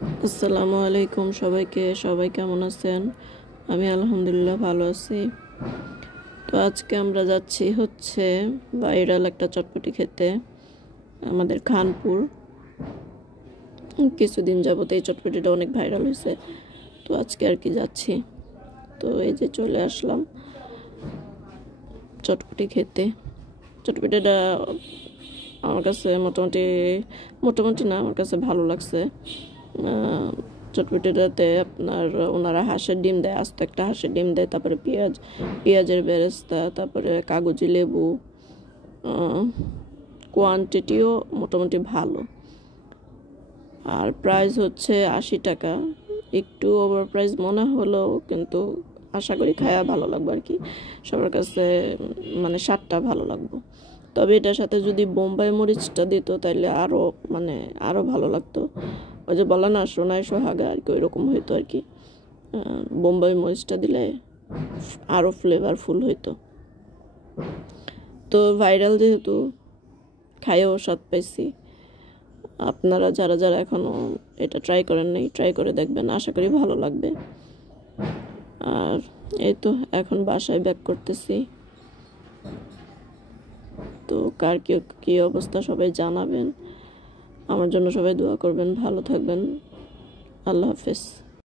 আসসালামু আলাইকুম সবাইকে। সবাই কেমন আছেন? আমি আলহামদুলিল্লাহ ভালো আছি। তো আজকে আমরা যাচ্ছি হচ্ছে ভাইরাল একটা চটপটি খেতে, আমাদের খানপুর। কিছুদিন যাবত এই চটপটিটা অনেক ভাইরাল হয়েছে, তো আজকে আর কি যাচ্ছি। তো এই যে চলে আসলাম চটপটি খেতে। চটপটিটা আমার কাছে মোটামুটি না, আমার কাছে ভালো লাগছে। চটপটিটাতে আপনার ওনারা হাঁসের ডিম দেয়, আস্ত একটা হাঁসের ডিম দেয়, তারপরে পেঁয়াজের বেরেস্তা, তারপরে কাগজি লেবু। কোয়ান্টিটিও মোটামুটি ভালো। আর প্রাইস হচ্ছে 80 টাকা। একটু ওভার প্রাইস মনে হলো, কিন্তু আশা করি খায়া ভালো লাগবে আর কি। সবার কাছে মানে স্বাদটা ভালো লাগবে। তবে এটার সাথে যদি বোম্বাই মরিচটা দিত তাহলে আরও ভালো লাগতো। ওই যে বলে না, সোনায় সোহাগা আর কি, ওই রকম হইতো আর কি। বোম্বাই মরিচটা দিলে আরও ফ্লেভারফুল হইতো। তো ভাইরাল যেহেতু, খাইয়েও স্বাদ পাইছি। আপনারা যারা যারা এখনও এটা ট্রাই করেন নাই, ট্রাই করে দেখবেন, আশা করি ভালো লাগবে। আর এই তো এখন বাসায় ব্যাক করতেছি। তো কার কী অবস্থা সবাই জানাবেন। আমার জন্য সবাই দোয়া করবেন। ভালো থাকবেন। আল্লাহ হাফেজ।